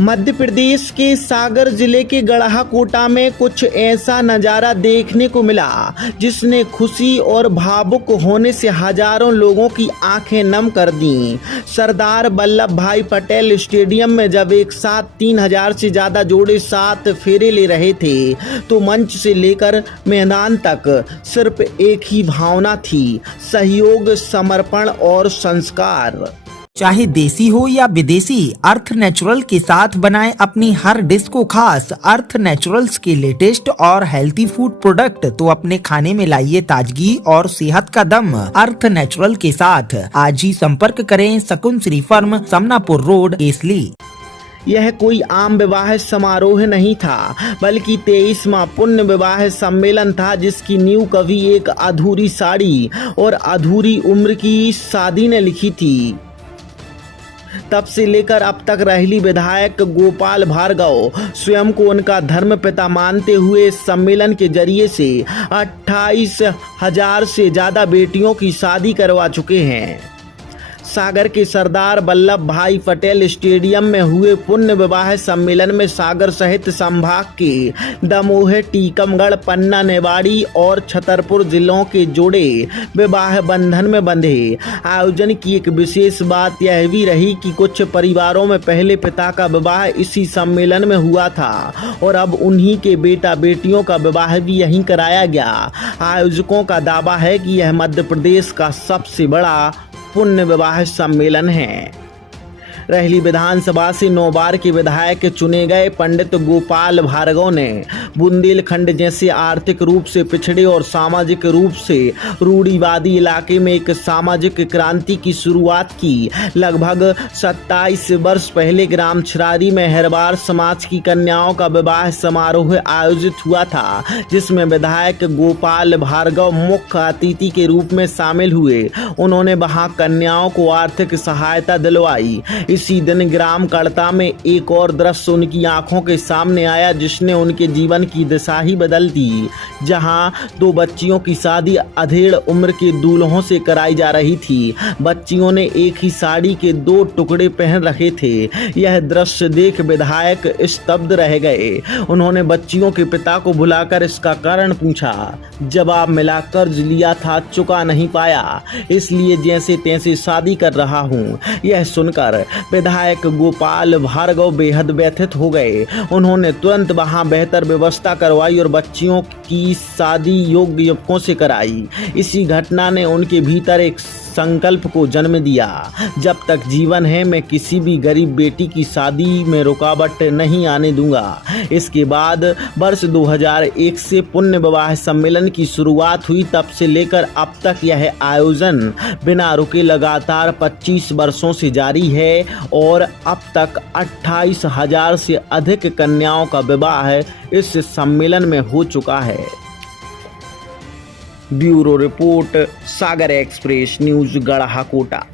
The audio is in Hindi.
मध्य प्रदेश के सागर जिले के गढ़ाकोटा में कुछ ऐसा नज़ारा देखने को मिला जिसने खुशी और भावुक होने से हजारों लोगों की आंखें नम कर दी। सरदार वल्लभ भाई पटेल स्टेडियम में जब एक साथ 3000 से ज़्यादा जोड़े 7 फेरे ले रहे थे तो मंच से लेकर मैदान तक सिर्फ एक ही भावना थी, सहयोग, समर्पण और संस्कार। चाहे देसी हो या विदेशी, अर्थ नेचुरल के साथ बनाएं अपनी हर डिश को खास। अर्थ नेचुरल्स के लेटेस्ट और हेल्थी फूड प्रोडक्ट तो अपने खाने में लाइए ताजगी और सेहत का दम। अर्थ नेचुरल के साथ आज ही संपर्क करें। शकुन श्री फर्म, समनापुर रोड, केसली। यह कोई आम विवाह समारोह नहीं था, बल्कि 23वां पुण्य विवाह सम्मेलन था, जिसकी नींव कभी एक अधूरी साड़ी और अधूरी उम्र की शादी ने लिखी थी। तब से लेकर अब तक रहेली विधायक गोपाल भार्गव स्वयं को उनका धर्म पिता मानते हुए इस सम्मेलन के जरिए से 28,000 से ज़्यादा बेटियों की शादी करवा चुके हैं। सागर के सरदार वल्लभ भाई पटेल स्टेडियम में हुए पुण्य विवाह सम्मेलन में सागर सहित संभाग के दमोह, टीकमगढ़, पन्ना, निवाड़ी और छतरपुर जिलों के जोड़े विवाह बंधन में बंधे। आयोजन की एक विशेष बात यह भी रही कि कुछ परिवारों में पहले पिता का विवाह इसी सम्मेलन में हुआ था और अब उन्हीं के बेटा बेटियों का विवाह भी यहीं कराया गया। आयोजकों का दावा है कि यह मध्य प्रदेश का सबसे बड़ा पुण्य विवाह सम्मेलन है। रहेली विधानसभा से 9 बार के विधायक चुने गए पंडित गोपाल भार्गव ने बुंदेलखंड जैसे आर्थिक रूप से पिछड़े और सामाजिक रूप से रूढ़िवादी इलाके में एक सामाजिक क्रांति की शुरुआत की। लगभग 27 वर्ष पहले ग्राम छिरारी में हेरबार समाज की कन्याओं का विवाह समारोह आयोजित हुआ था, जिसमें विधायक गोपाल भार्गव मुख्य अतिथि के रूप में शामिल हुए। उन्होंने वहां कन्याओं को आर्थिक सहायता दिलवाई। इसी दिन ग्राम कड़ता में एक और दृश्य उनकी आंखों के सामने आया, जिसने उनके जीवन की दिशा ही बदल दी। जहां 2 बच्चियों की शादी अधेड़ उम्र के दूल्हों से कराई जा रही थी। बच्चियों ने एक ही साड़ी के 2 टुकड़े पहन रखे थे। यह दृश्य देख विधायक स्तब्ध रह गए। उन्होंने बच्चियों के पिता को बुलाकर इसका कारण पूछा। जवाब मिला, कर्ज लिया था, चुका नहीं पाया, इसलिए जैसे तैसे शादी कर रहा हूँ। यह सुनकर विधायक गोपाल भार्गव बेहद व्यथित हो गए। उन्होंने तुरंत वहां बेहतर व्यवस्था करवाई और बच्चियों की शादी योग्य युवकों से कराई। इसी घटना ने उनके भीतर एक संकल्प को जन्म दिया, जब तक जीवन है मैं किसी भी गरीब बेटी की शादी में रुकावट नहीं आने दूंगा। इसके बाद वर्ष 2001 से पुण्य विवाह सम्मेलन की शुरुआत हुई। तब से लेकर अब तक यह आयोजन बिना रुके लगातार 25 वर्षों से जारी है और अब तक 28,000 से अधिक कन्याओं का विवाह इस सम्मेलन में हो चुका है। ब्यूरो रिपोर्ट, सागर एक्सप्रेस न्यूज, गढ़ाकोटा।